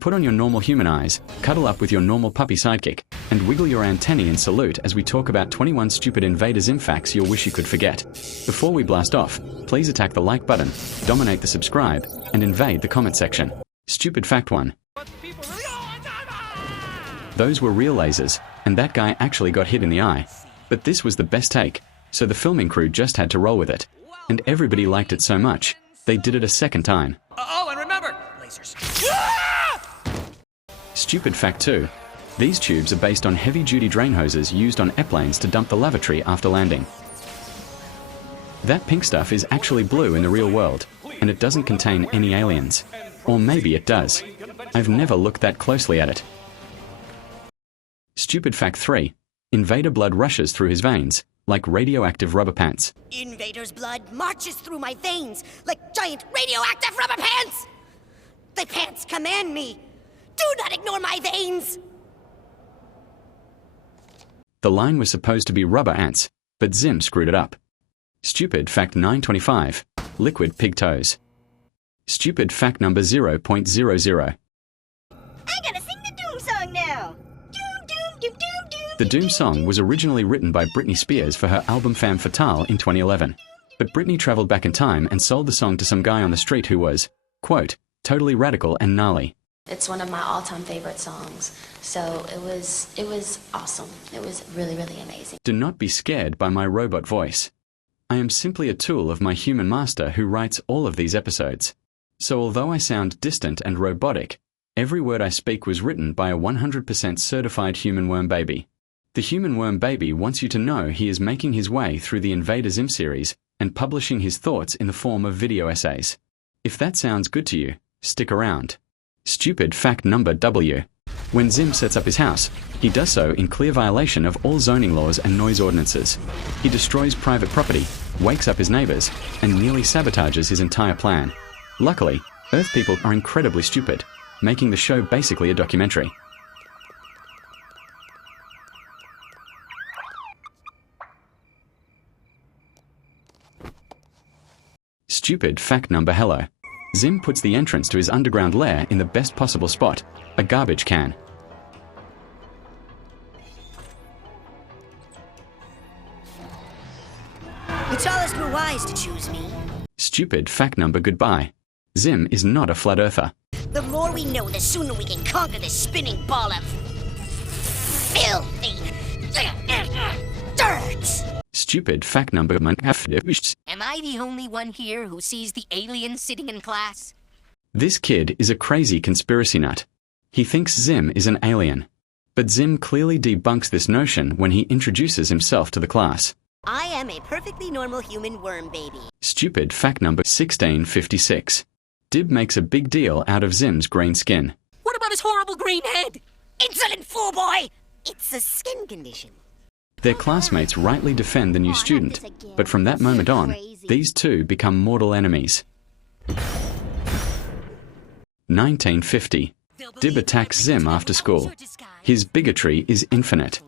Put on your normal human eyes, cuddle up with your normal puppy sidekick, and wiggle your antennae in salute as we talk about 21 stupid Invader Zim facts you'll wish you could forget. Before we blast off, please attack the like button, dominate the subscribe, and invade the comment section. Stupid fact 1. Those were real lasers, and that guy actually got hit in the eye. But this was the best take, so the filming crew just had to roll with it. And everybody liked it so much, they did it a second time. Oh, and remember, lasers. Stupid fact 2. These tubes are based on heavy-duty drain hoses used on airplanes to dump the lavatory after landing. That pink stuff is actually blue in the real world, and it doesn't contain any aliens. Or maybe it does. I've never looked that closely at it. Stupid fact 3. Invader blood rushes through his veins, like radioactive rubber pants. Invader's blood marches through my veins like giant radioactive rubber pants! The pants command me! Do not ignore my veins! The line was supposed to be rubber ants, but Zim screwed it up. Stupid fact 925. Liquid pig toes. Stupid fact number 0.00. I gotta sing the Doom song now! Doom, doom, doom, doom, doom. The Doom song was originally written by Britney Spears for her album Femme Fatale in 2011. But Britney traveled back in time and sold the song to some guy on the street who was, quote, totally radical and gnarly. It's one of my all-time favorite songs, so it was awesome. It was really, really amazing. Do not be scared by my robot voice. I am simply a tool of my human master who writes all of these episodes. So although I sound distant and robotic, every word I speak was written by a 100% certified human worm baby. The human worm baby wants you to know he is making his way through the Invader Zim series and publishing his thoughts in the form of video essays. If that sounds good to you, stick around. Stupid fact number W. When Zim sets up his house, he does so in clear violation of all zoning laws and noise ordinances. He destroys private property, wakes up his neighbors, and nearly sabotages his entire plan. Luckily, Earth people are incredibly stupid, making the show basically a documentary. Stupid fact number hello. Zim puts the entrance to his underground lair in the best possible spot, a garbage can. It's all us were wise to choose me. Stupid fact number goodbye. Zim is not a flat earther. The more we know, the sooner we can conquer this spinning ball of filthy dirt. Stupid fact number Am I the only one here who sees the alien sitting in class? This kid is a crazy conspiracy nut. He thinks Zim is an alien. But Zim clearly debunks this notion when he introduces himself to the class. I am a perfectly normal human worm baby. Stupid fact number 1656. Dib makes a big deal out of Zim's green skin. What about his horrible green head? Insolent fool boy! It's a skin condition. Their classmates rightly defend the new student, but from that moment on, these two become mortal enemies. 1950. Dib attacks Zim after school. His bigotry is infinite.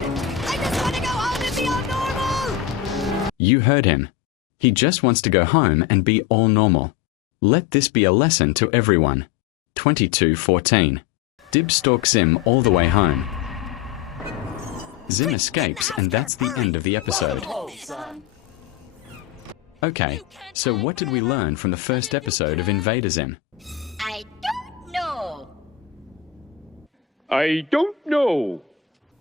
I just want to go home and be all normal! You heard him. He just wants to go home and be all normal. Let this be a lesson to everyone. 22:14. Dib stalks Zim all the way home. Zim escapes, and that's the end of the episode. Okay, so what did we learn from the first episode of Invader Zim? I don't know. I don't know.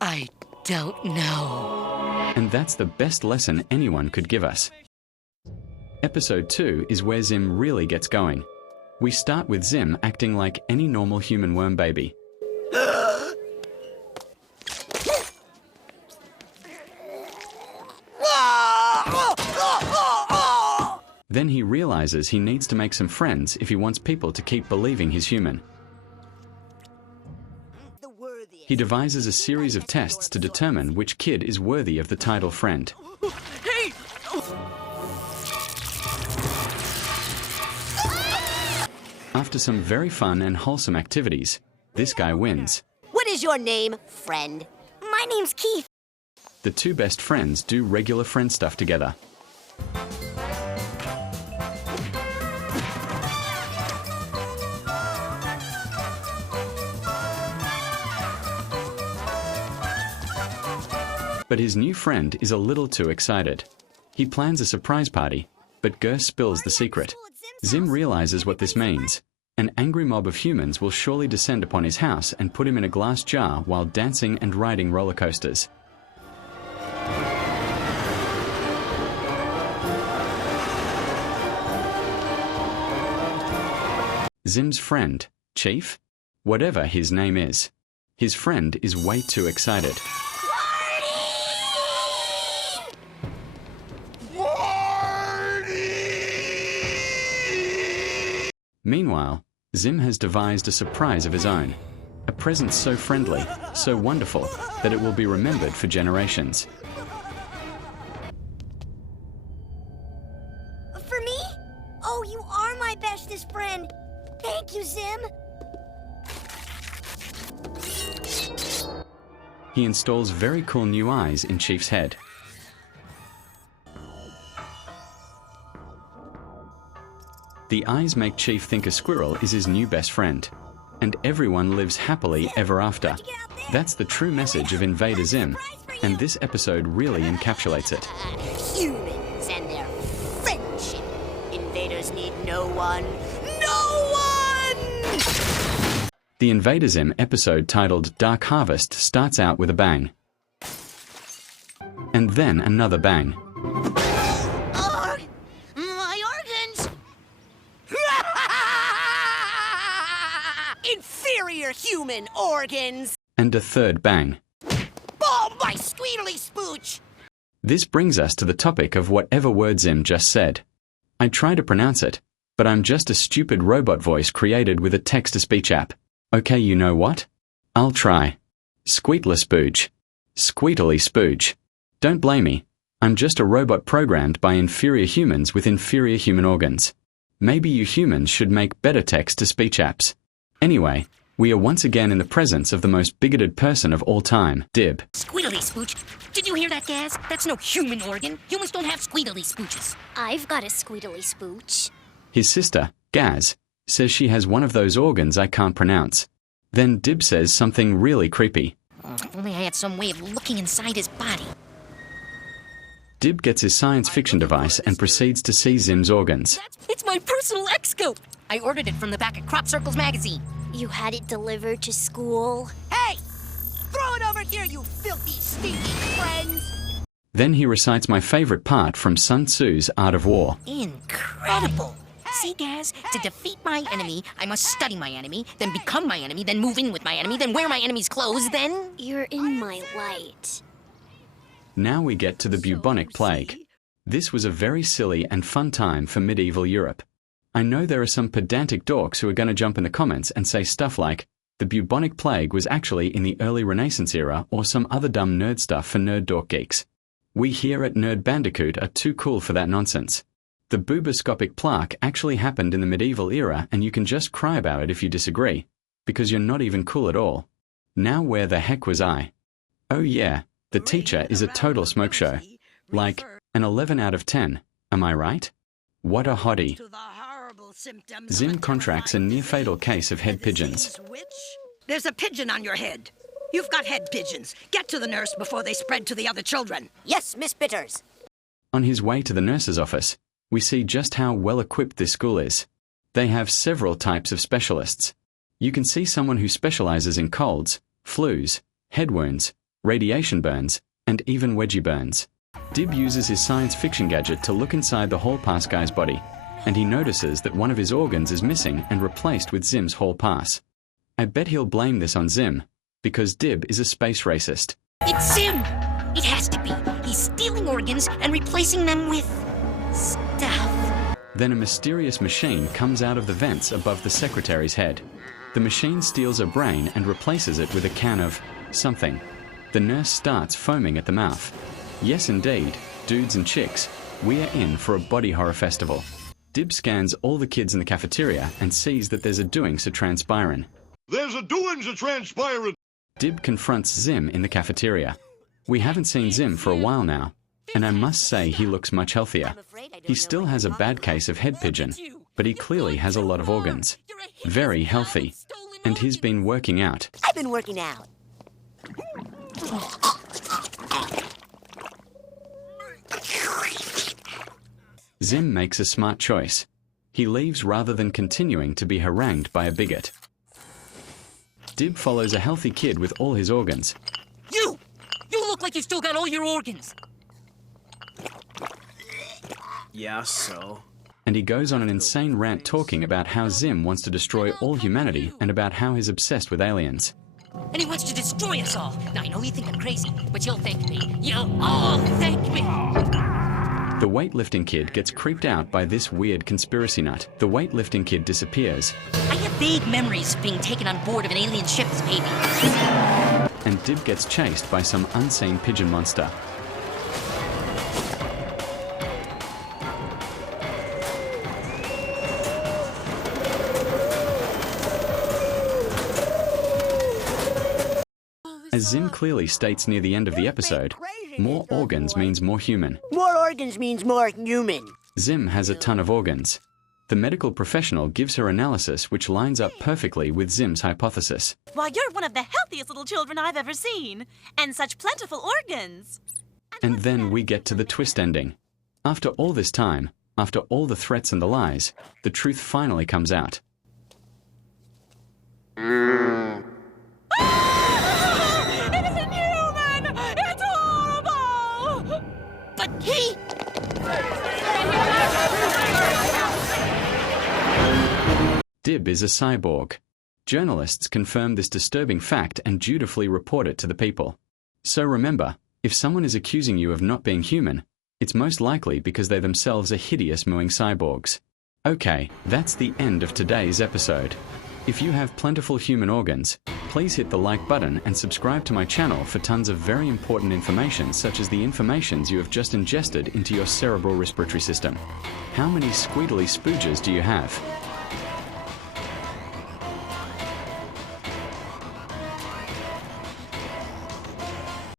I don't know. And that's the best lesson anyone could give us. Episode 2 is where Zim really gets going. We start with Zim acting like any normal human worm baby. Then he realizes he needs to make some friends if he wants people to keep believing he's human. He devises a series of tests to determine which kid is worthy of the title friend. Hey! After some very fun and wholesome activities, this guy wins. What is your name, friend? My name's Keith. The two best friends do regular friend stuff together. But his new friend is a little too excited. He plans a surprise party, but Gur spills the secret. Zim realizes what this means. An angry mob of humans will surely descend upon his house and put him in a glass jar while dancing and riding roller coasters. Zim's friend, Chief? Whatever his name is. His friend is way too excited. Meanwhile, Zim has devised a surprise of his own. A present so friendly, so wonderful, that it will be remembered for generations. For me? Oh, you are my bestest friend. Thank you, Zim. He installs very cool new eyes in Chief's head. The eyes make Chief think a squirrel is his new best friend. And everyone lives happily ever after. That's the true message of Invader Zim, and this episode really encapsulates it. Humans and their friendship. Invaders need no one. No one! The Invader Zim episode titled Dark Harvest starts out with a bang. And then another bang. My organs! Inferior human organs! And a third bang. Oh, my squeedly spooch! This brings us to the topic of whatever word Zim just said. I try to pronounce it, but I'm just a stupid robot voice created with a text-to-speech app. Okay, you know what? I'll try. Squeetly spooge. Squeetily spooge. Don't blame me. I'm just a robot programmed by inferior humans with inferior human organs. Maybe you humans should make better text-to-speech apps. Anyway, we are once again in the presence of the most bigoted person of all time, Dib. Squeedly spooch. Did you hear that, Gaz? That's no human organ. Humans don't have squeedly spooches. I've got a squeedly spooch. His sister, Gaz, says she has one of those organs I can't pronounce. Then Dib says something really creepy. If only I had some way of looking inside his body. Dib gets his science fiction device and proceeds to see Zim's organs. It's my personal X-scope. I ordered it from the back of Crop Circles magazine. You had it delivered to school? Hey! Throw it over here, you filthy, stinky friends! Then he recites my favorite part from Sun Tzu's Art of War. Incredible! See, Gaz, to defeat my enemy, I must study my enemy, then become my enemy, then move in with my enemy, then wear my enemy's clothes, then... You're in my light. Now we get to the bubonic plague. This was a very silly and fun time for medieval Europe. I know there are some pedantic dorks who are going to jump in the comments and say stuff like, the bubonic plague was actually in the early Renaissance era or some other dumb nerd stuff for nerd dork geeks. We here at Nerd Bandicoot are too cool for that nonsense. The buboscopic plague actually happened in the medieval era, and you can just cry about it if you disagree, because you're not even cool at all. Now where the heck was I? Oh yeah, the teacher is a total smoke show. Like, an 11 out of 10, am I right? What a hottie. Zim contracts a near-fatal case of head pigeons. There's a pigeon on your head. You've got head pigeons. Get to the nurse before they spread to the other children. Yes, Miss Bitters. On his way to the nurse's office, we see just how well-equipped this school is. They have several types of specialists. You can see someone who specializes in colds, flus, head wounds, radiation burns, and even wedgie burns. Dib uses his science fiction gadget to look inside the hall pass guy's body, and he notices that one of his organs is missing and replaced with Zim's hall pass. I bet he'll blame this on Zim, because Dib is a space racist. It's Zim! It has to be. He's stealing organs and replacing them with... stuff. Then a mysterious machine comes out of the vents above the secretary's head. The machine steals a brain and replaces it with a can of... something. The nurse starts foaming at the mouth. Yes indeed, dudes and chicks, we are in for a body horror festival. Dib scans all the kids in the cafeteria and sees that there's a doings a transpirin'. There's a doings a transpirin'! Dib confronts Zim in the cafeteria. We haven't seen Zim for a while now, and I must say he looks much healthier. He still has a bad case of head pigeon, but he clearly has a lot of organs. Very healthy. And he's been working out. I've been working out. Zim makes a smart choice. He leaves rather than continuing to be harangued by a bigot. Dib follows a healthy kid with all his organs. You! You look like you still got all your organs. Yeah, so? And he goes on an insane rant talking about how Zim wants to destroy all humanity and about how he's obsessed with aliens. And he wants to destroy us all. Now, I know you think I'm crazy, but you'll thank me. You'll all thank me. The weightlifting kid gets creeped out by this weird conspiracy nut. The weightlifting kid disappears. I have vague memories of being taken on board of an alien ship as a baby. And Dib gets chased by some unseen pigeon monster. As Zim clearly states near the end of the episode, more organs means more human. More organs means more human. Zim has a ton of organs. The medical professional gives her analysis which lines up perfectly with Zim's hypothesis. Why, you're one of the healthiest little children I've ever seen. And such plentiful organs. And then we get to the twist ending. After all this time, after all the threats and the lies, the truth finally comes out. It isn't human! It's horrible! But he... Dib is a cyborg. Journalists confirm this disturbing fact and dutifully report it to the people. So remember, if someone is accusing you of not being human, it's most likely because they themselves are hideous mooing cyborgs. Okay, that's the end of today's episode. If you have plentiful human organs, please hit the like button and subscribe to my channel for tons of very important information such as the informations you have just ingested into your cerebral respiratory system. How many squeedly spooges do you have?